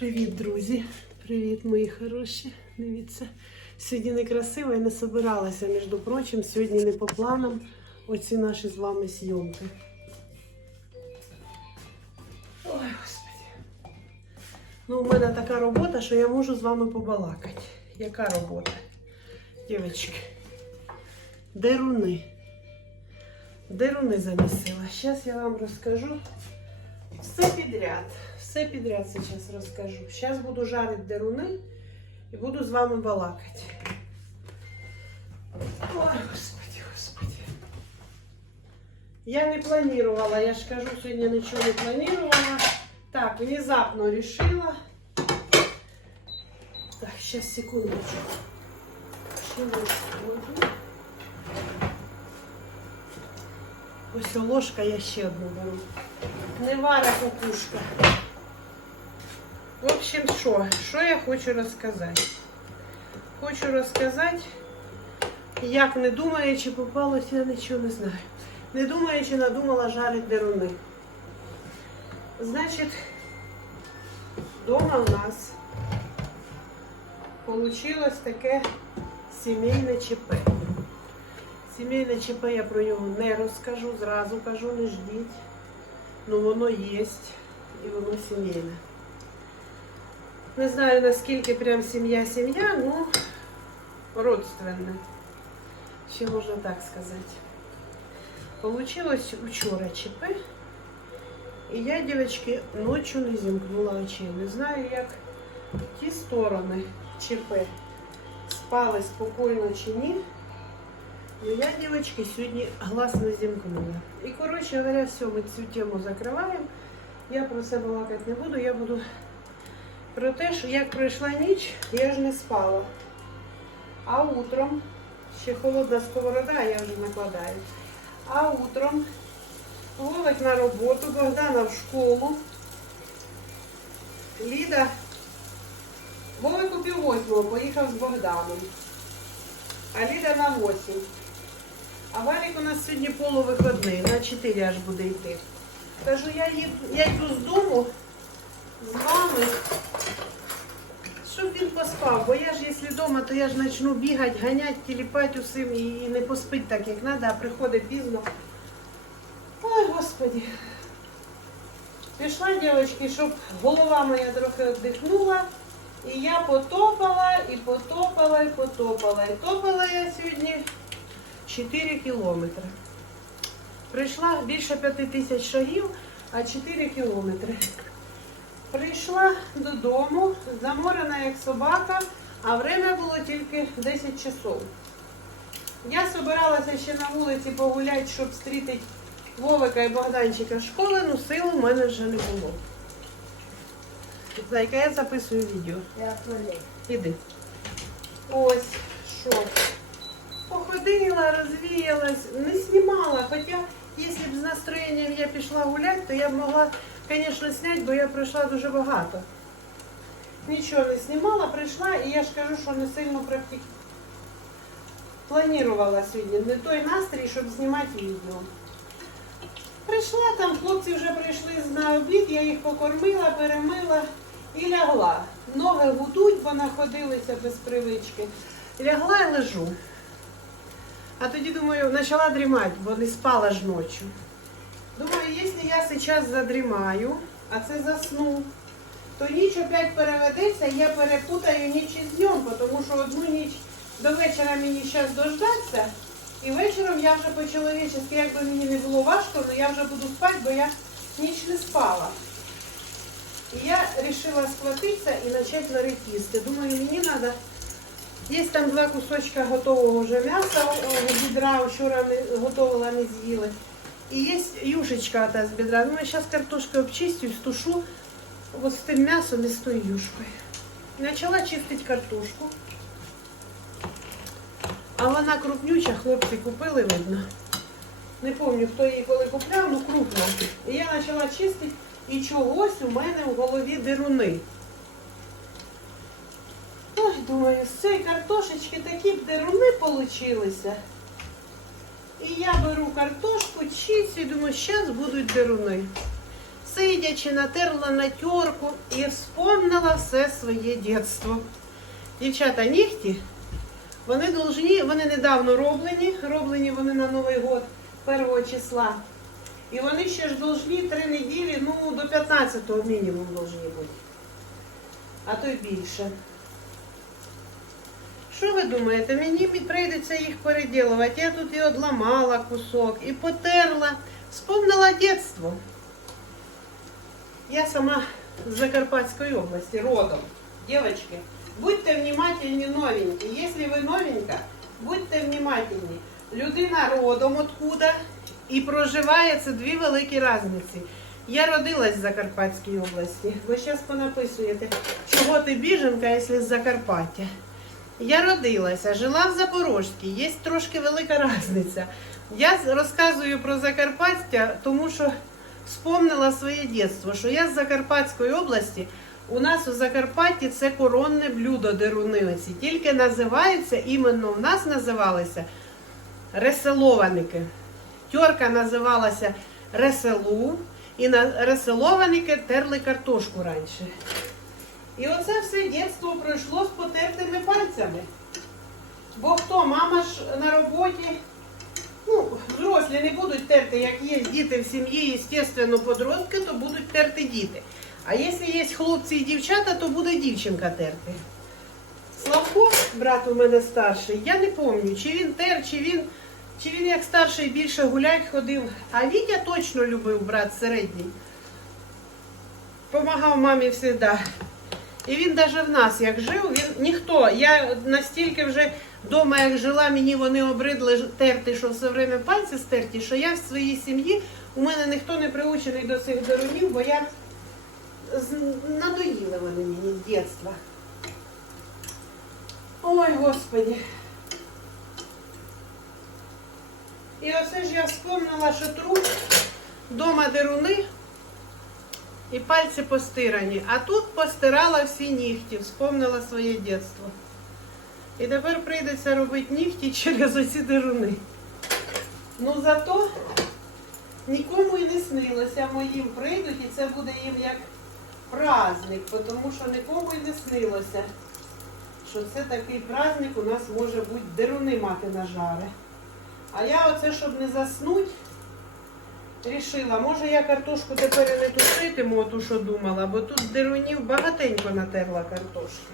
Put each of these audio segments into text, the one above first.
Привіт, друзі! Привіт, мої хороші. Дивіться, сьогодні не красиво, я не собиралася, між прочим, сьогодні не по планам оці наші з вами зйомки. Ой, господи. Ну, у мене така робота, що я можу з вами побалакати. Яка робота? Дівчатки, деруни. Деруни замісила. Зараз я вам розкажу все підряд. Все підряд зараз розкажу. Зараз буду жарити деруни і буду з вами балакати. Ой, господи, господи. Я не планувала, я ж кажу, сьогодні нічого не планувала. Так, внезапно решила. Так, сейчас секундочку. Ось ложка, я ще одну беру. Не варя кукушка. В общем, що? Що я хочу розказати? Хочу розказати, як не думаючи, попалось, я нічого не знаю. Не думаючи, надумала жарити деруни. Значить, вдома у нас получилось таке сімейне ЧП. Сімейне ЧП я про нього не розкажу, зразу кажу, не ждіть. Ну воно є і воно сімейне. Не знаю наскільки прям сім'я-сім'я, ну родственне. Ще можна так сказати. Получилось вчора ЧП. І я, дівчатки, ночі не зімкнула очей. Не знаю, як ті сторони ЧП спали спокійно чи ні. Ну, я, девочки, сьогодні глаз не зімкнула. І, коротше говоря, все, ми цю тему закриваємо. Я про це балакати не буду. Я буду про те, що як пройшла ніч, я ж не спала. А утром, ще холодна сковорода, я вже накладаю. А утром Вовик на роботу, Богдана в школу. Ліда. Вовик у пів восьмого поїхав з Богданом. А Ліда на 8. А Валік у нас сьогодні полувиходний, на 4 аж буде йти. Кажу, я їду, я йду з дому з вами, щоб він поспав. Бо я ж, якщо вдома, то я ж почну бігати, ганяти, тіліпати усім і не поспить так, як треба, а приходить пізно. Ой, господи. Пішла, дівчатки, щоб голова моя трохи віддихнула. І я потопала, і потопала, і потопала. І топала я сьогодні 4 кілометри. Прийшла більше 5 тисяч шагів, а 4 кілометри. Прийшла додому, заморена як собака, а время було тільки 10 часов. Я собиралася ще на вулиці погуляти, щоб зустріти Вовика і Богданчика з школи, ну сил у мене вже не було. Зайка, я записую відео. Іди. Ось що. Походила, розвіялась, не знімала. Хоча, якщо б з настроєнням я пішла гуляти, то я б могла, звісно, зняти, бо я пройшла дуже багато. Нічого не знімала, прийшла і я ж кажу, що не сильно практик... планувала сьогодні. Не той настрій, щоб знімати відео. Прийшла там, хлопці вже прийшли на обід, я їх покормила, перемила і лягла. Ноги гудуть, бо находилися без привички. Лягла і лежу. А тоді думаю, почала дрімати, бо не спала ж ночі. Думаю, якщо я зараз задрімаю, а це засну, то ніч опять переведеться, я перепутаю ніч із днем, тому що одну ніч до вечора мені зараз дождатися. І вечором я вже по-чоловічески, як би мені не було важко, але я вже буду спати, бо я ніч не спала. І я вирішила схватитися і почати варити їсти. Думаю, мені треба. Є там два кусочка готового вже м'яса, бідра, вчора ми готувала, не з'їли. І є юшечка та з бідра. Думаю, зараз картошку обчистю, стушу ось з тим м'ясом і з тою юшкою. Почала чистити картошку. А вона крупнюча, хлопці купили, видно. Не пам'ятаю, хто її коли купляв, ну крупна. І я почала чистити, і чогось у мене в голові деруни. Ой, думаю, з цієї картошечки такі б деруни получилися. І я беру картошку, чистю і думаю, зараз будуть деруни. сидячи, натерла на терку і вспомнила все своє дитинство. Дівчата, нігті, вони должні, вони недавно роблені, роблені вони на Новий год 1 числа. І вони ще ж должні три неділі, ну до 15-го мінімум должні бути. А то й більше. Що ви думаєте, мені прийдеться їх переділувати. Я тут і одламала кусок, і потерла. Вспомнила дитинство. Я сама з Закарпатської області, родом. Девочки, будьте внимательні новенькі. Якщо ви новенька, будьте внимательні. Людина родом откуда і проживає це дві великі різниці. Я родилась в Закарпатській області. Ви зараз понаписуєте, чого ти біженка, якщо з Закарпаття. Я родилася, жила в Запорожській, є трошки велика різниця. Я розказую про Закарпаття, тому що вспомнила своє дитинство, що я з Закарпатської області. У нас у Закарпатті це коронне блюдо деруни оці. Тільки називаються, іменно в нас називалися реселованики. Тьорка називалася реселу, і на реселованики терли картошку раніше. І оце все дитинство пройшло з потертими пальцями. Бо хто, мама ж на роботі, ну, взрослі не будуть терти, як є діти в сім'ї, звісно, подростки, то будуть терти діти. А якщо є хлопці і дівчата, то буде дівчинка терти. Славко, брат у мене старший, я не пам'ятаю, чи він тер, чи він, чи він як старший більше гулять ходив. А Вітя точно любив брат середній. Помагав мамі завжди. І він навіть в нас як жив, він ніхто. Я настільки вже вдома, як жила, мені вони обридли терти, що все время пальці стерті, що я в своїй сім'ї, у мене ніхто не приучений до цих дарунів, бо я надоїли вони мені з дитинства. Ой, Господи. І оце ж я вспомнила, що труп дома деруни і пальці постирані. А тут постирала всі нігті, вспомнила своє дитинство. І тепер прийдеться робити нігті через оці деруни. Ну зато нікому і не снилося моїм прийдуть, і це буде їм як праздник, тому що нікому і не снилося, що це такий праздник у нас може бути деруни мати на жари. А я оце, щоб не заснуть, Рішила, може я картошку тепер і не тушитиму, оту, що думала, бо тут дерунів багатенько натерла картошки.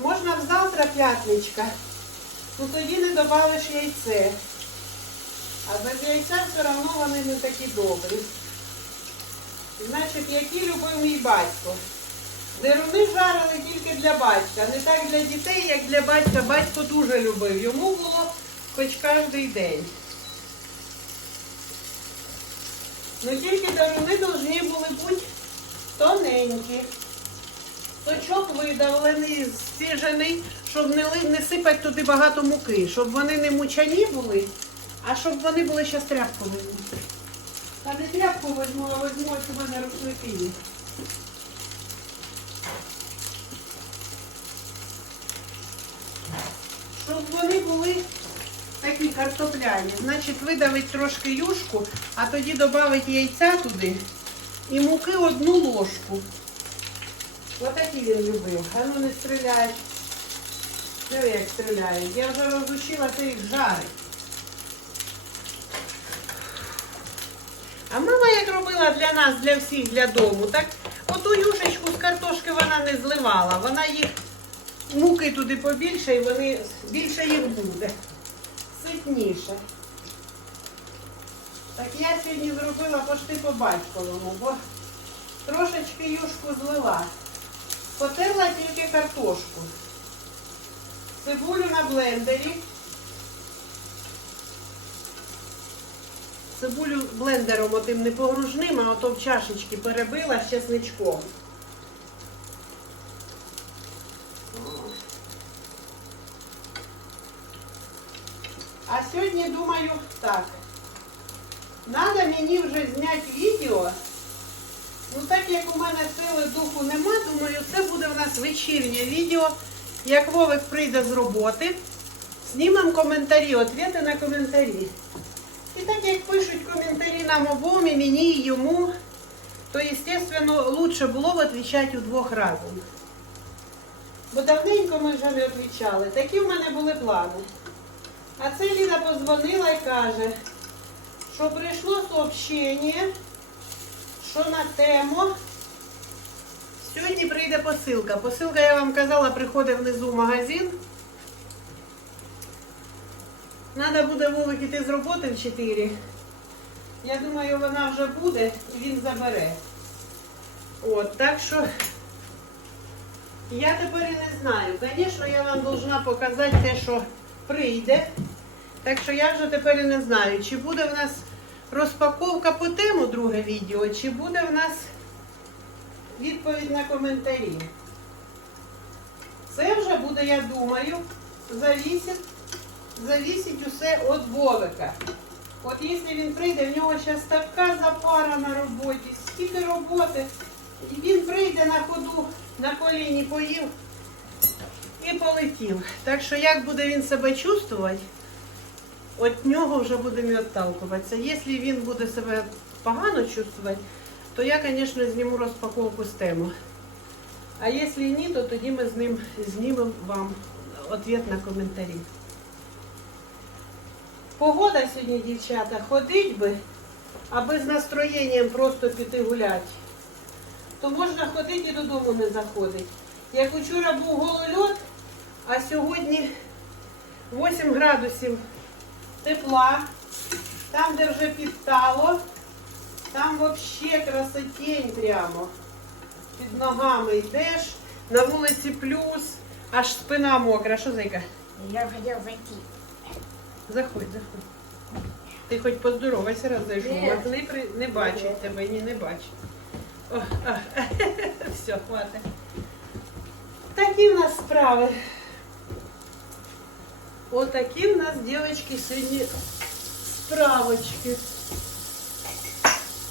Можна завтра п'ятничка, ну тоді не додавиш яйце. А без яйця все одно вони не такі добрі. Значить, які любив мій батько. Деруни жарили тільки для батька, не так для дітей, як для батька. Батько дуже любив. Йому було хоч кожен день. Ну тільки даруни повинні були бути тоненькі. Сочок видавлений, стіжений, щоб не, не сипати туди багато муки, щоб вони не мучані були, а щоб вони були ще тряпковими. Та не тряпку возьму, а возьму ось у мене рушники. Щоб вони були картопляні. Значить, видавить трошки юшку, а тоді додавить яйця туди і муки одну ложку. Отакі він любив. А ну не стріляй. Диви, як стріляють. Я вже розучилася їх жарити. А мама як робила для нас, для всіх, для дому, так оту юшечку з картошки вона не зливала. Вона їх муки туди побільше і вони більше їх буде ситніше. Так я сьогодні зробила пошти по батьковому, бо трошечки юшку злила. Потерла тільки картошку. Цибулю на блендері. Цибулю блендером отим не погружним, а ото в чашечки перебила з чесничком. А сьогодні думаю так. Надо мені вже зняти відео. Ну так як у мене сили духу нема, думаю, це буде в нас вечірнє відео. Як Вовик прийде з роботи, знімемо коментарі, ответи на коментарі. І так як пишуть коментарі нам обом, і мені, і йому, то, естественно, лучше було б відповідати удвох разом. Бо давненько ми вже не відповідали. Такі в мене були плани. А це Ліда позвонила і каже, що прийшло сообщення, що на тему. Сьогодні прийде посилка. Посилка, я вам казала, приходить внизу в магазин. Надо буде Вовик з роботи в 4. Я думаю, вона вже буде і він забере. От, так що я тепер і не знаю. Звісно, я вам должна показати те, що прийде. Так що я вже тепер і не знаю, чи буде в нас розпаковка по тему друге відео, чи буде в нас відповідь на коментарі. Це вже буде, я думаю, завісить, завісить усе від Вовика. От якщо він прийде, в нього зараз така запара на роботі, стільки роботи, і він прийде на ходу, на коліні поїв і полетів. Так що як буде він себе чувствувати, від нього вже будемо відталкуватися. Якщо він буде себе погано чувствувати, то я, звісно, зніму розпаковку з тему. А якщо ні, то тоді ми з ним знімемо вам відповідь на коментарі. Погода сьогодні, дівчата, ходить би, аби з настроєнням просто піти гуляти, то можна ходити і додому не заходить. Як вчора був голольот, а сьогодні 8 градусів тепла, там, де вже підтало, там взагалі красотень прямо. Під ногами йдеш, на вулиці плюс, аж спина мокра. Що зайка? Я хотел зайти. Заходь, заходь. Ти хоч поздоровайся, раз зайшов. Могли при... не бачить тебе, ні, не бачить. О, а, все, хватить. Такі в нас справи. Отакі в нас, дівчатки, сьогодні справочки.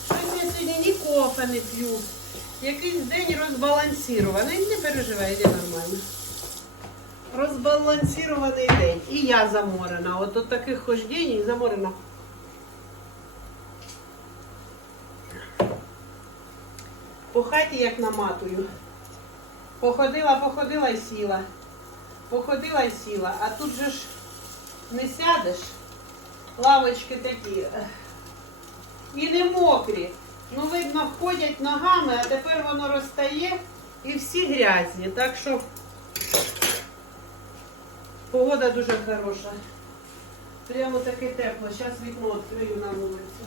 Щось я сьогодні ні кофе не п'ю. Якийсь день розбалансірований. Не переживай, йде нормально. Розбалансірований день. І я заморена. От от таких хождень заморена. По хаті як наматую. Походила, походила і сіла. Походила і сіла. А тут же ж не сядеш. Лавочки такі. І не мокрі. Ну, видно, ходять ногами, а тепер воно розтає і всі грязні. Так що погода дуже хороша. Прямо таке тепло. Зараз вікно відкрию на вулицю.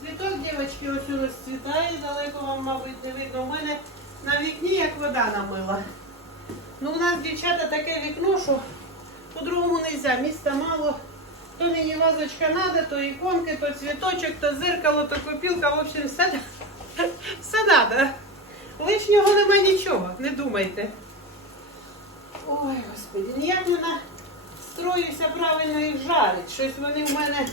Цвіток, дівчатки, ось у нас цвітає, далеко вам, мабуть, не видно. У мене на вікні як вода намила. Ну, у нас, дівчата, таке вікно, що по-другому не можна. Міста мало. То мені вазочка надо, то іконки, то цвіточок, то зеркало, то копілка. В общем, все, все надо. Лишнього нема нічого, не думайте. Ой, господи, ніяк не настроюся правильно їх жарить. Щось вони в мене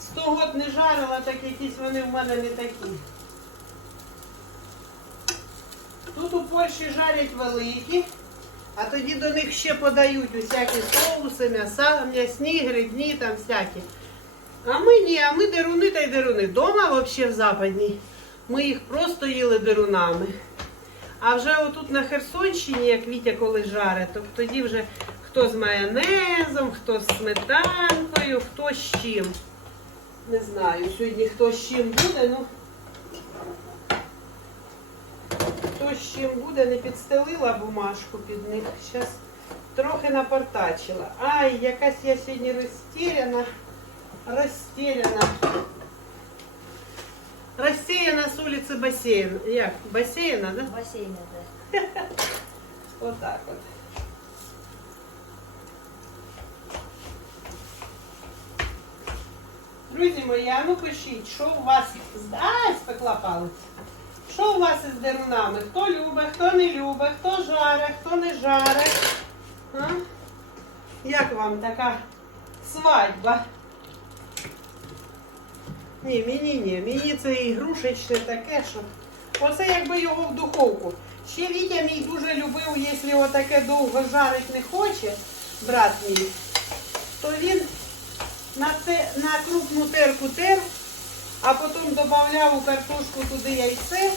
100 год не жарила, так якісь вони в мене не такі. Тут у Польщі жарять великі, а тоді до них ще подають усякі соуси, м'яса, м'ясні, грибні там всякі. А ми ні, а ми деруни та й деруни. Дома взагалі в западній. Ми їх просто їли дерунами. А вже отут на Херсонщині, як Вітя коли жарить, то тоді вже хто з майонезом, хто з сметанкою, хто з чим. Не знаю, сьогодні хто з чим буде, ну хто з чим буде, не підстелила бумажку під них. Зараз трохи напортачила. Ай, якась я сьогодні розтіряна, розтіряна. Розсіяна з вулиці басейн. Як? Басейна, да? Бассейн это. Отак от. Друзі мої, а ну пишіть, що у вас. Ай, спекла палець. Що у вас із дерунами? Хто любить, хто не любить, хто жаре, хто не жаре. А? Як вам така свадьба? Ні, мені ні. Мені це ігрушечне таке, що. Оце якби його в духовку. Ще Вітя мій дуже любив, якщо отаке довго жарить не хоче, брат мій, то він на, це, на крупну терку тер, а потім додавав у картошку туди яйце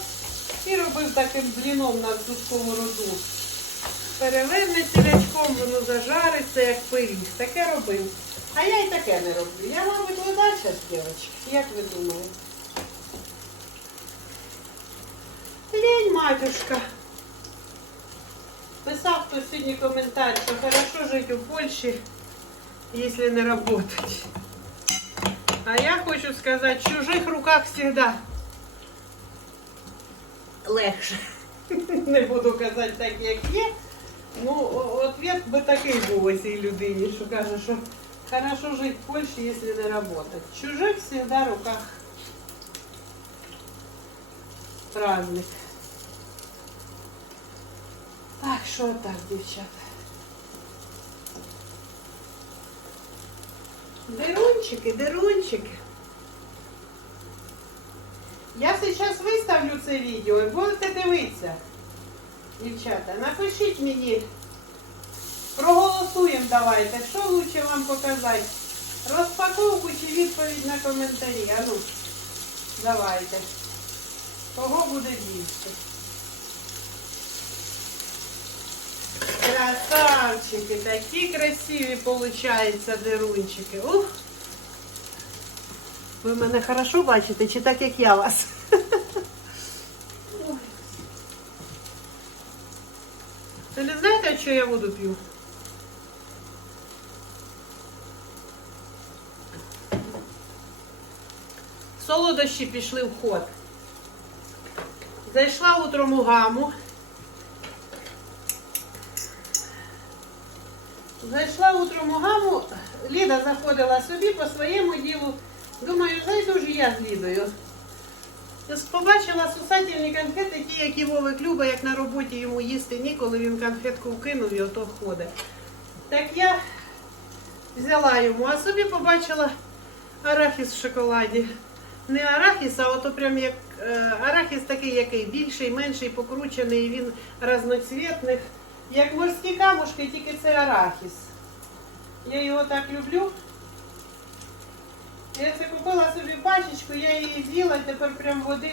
і робив таким бліном на цю сковороду. Переверне цілячком, воно зажариться, як пиріг. Таке робив. А я й таке не роблю. Я, мабуть, ледача дівчатки. Як ви думаєте? Лень, матюшка. Писав хтось сьогодні коментар, що хорошо жити у Польщі, якщо не працювати. А я хочу сказати, в чужих руках завжди легше. Не буду казати так, як є. Ну, о- ответ би такий був ось цій людині, що каже, що хорошо жити в Польщі, якщо не працювати. В чужих завжди руках праздник. Так, що так, дівчата. Дерунчики, дерунчики. Я зараз виставлю це відео і будете дивитися. Дівчата, напишіть мені, проголосуємо давайте, що лучше вам показати. Розпаковку чи відповідь на коментарі. А ну, давайте. Кого буде більше? Красавчики, такі красиві получаються дерунчики. Ух. Ви мене хорошо бачите, чи так як я вас? Це не знаєте, що я воду п'ю? Солодощі пішли в ход. Зайшла утром у гаму. Зайшла утром у гаму, Ліда заходила собі по своєму ділу. Думаю, зайду ж я з Лідою. Побачила сусательні конфети, ті, які Вовик любить, як на роботі йому їсти ніколи, він конфетку вкинув і ото ходить. Так я взяла йому, а собі побачила арахіс в шоколаді. Не арахіс, а ото прям як е, арахіс такий, який більший, менший, покручений, він разноцвітний. Як морські камушки, тільки це арахіс. Я його так люблю. Я це купила собі пачечку, я її з'їла, тепер прям води.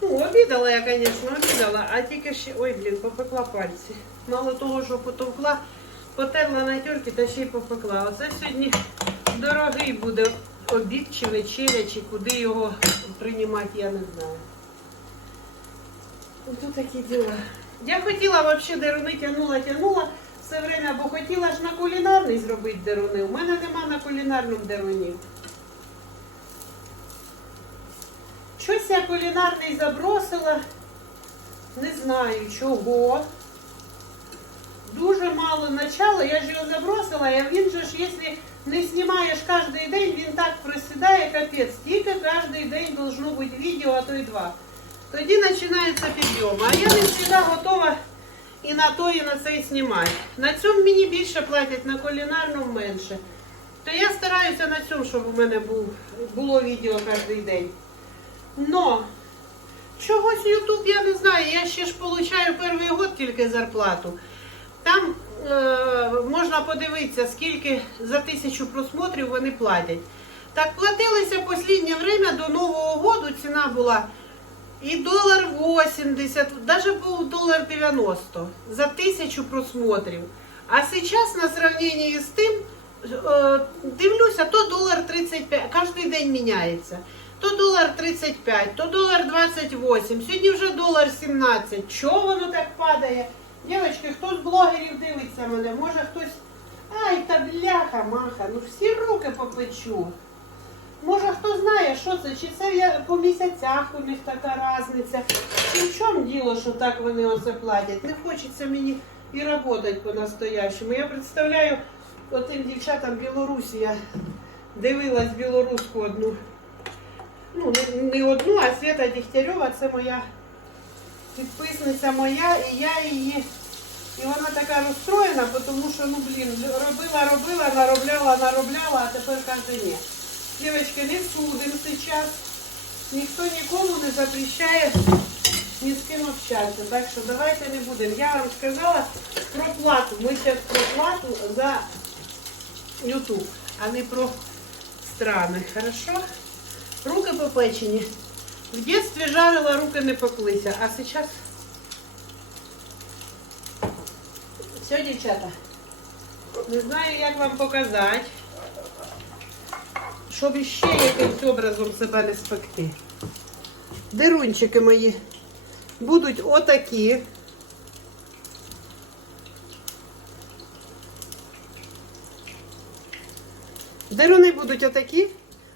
Ну, обідала я, звісно, обідала, а тільки ще. Ой, блін, попекла пальці. Мало того, що потовкла, потерла на терки та ще й попекла. Оце сьогодні дорогий буде обід чи вечеря, чи куди його приймати, я не знаю. Ось такі діла. Я хотіла взагалі деруни тягнула, тягнула все время, бо хотіла ж на кулінарний зробити деруни. У мене нема на кулінарному дерунів. Щось я кулінарний забросила. Не знаю чого. Дуже мало начала, я ж його забросила, а він же ж, якщо не знімаєш кожен день, він так просідає, капець. Тільки кожен день должно бути відео, а то й два. Тоді починається підйом. А я не завжди готова і на то, і на це і знімати. На цьому мені більше платять, на кулінарному менше. То я стараюся на цьому, щоб у мене був, було відео кожен день. Но чогось Ютуб я не знаю. Я ще ж получаю перший год тільки зарплату. Там е, можна подивитися, скільки за тисячу просмотрів вони платять. Так платилися в останнє время до Нового году ціна була і долар 80, навіть був долар 90 за тисячу просмотрів. А зараз на сравненні з тим, е, дивлюся, то долар 35, кожен день міняється. То долар 35, то долар 28, сьогодні вже долар 17. Чого воно так падає? Дівчатки, хто з блогерів дивиться мене? Може хтось. Ай, та бляха, маха, ну всі руки по плечу. Може хто знає, що це, чи це по місяцях у них така різниця, чи в чому діло, що так вони оце платять. Не хочеться мені і працювати по-настоящему. Я представляю отим дівчатам Білорусі, я дивилась білоруську одну. Ну, не, не одну, а Свята Дігтярьова, це моя підписниця моя, і я її. І вона така розстроєна, тому що, ну блін, робила, робила, наробляла, наробляла, а тепер каже ні. Девочки, не судим сейчас. Ніхто нікому не запрещає ні з ким общатися. Так що давайте не будемо. Я вам сказала про плату. Ми зараз про плату за YouTube, а не про страны, хорошо? Руки попечені. В детстве жарила, руки не пеклися, а сейчас... Все, дівчата. Не знаю, як вам показати, щоб іще якимсь образом себе не спекти. Дирунчики мої будуть отакі. Деруни будуть отакі.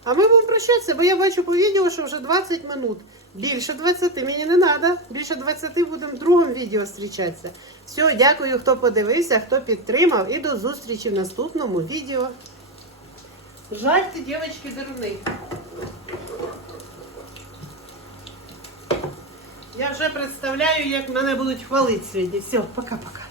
А ми будемо прощатися, бо я бачу по відео, що вже 20 минут. Більше 20 мені не треба. Більше 20 будемо в другому відео зустрічатися. Все, дякую, хто подивився, хто підтримав. І до зустрічі в наступному відео. Жальте, дівчатки, деруни. Я вже представляю, як мене будуть хвалити сьогодні. Все, пока-пока.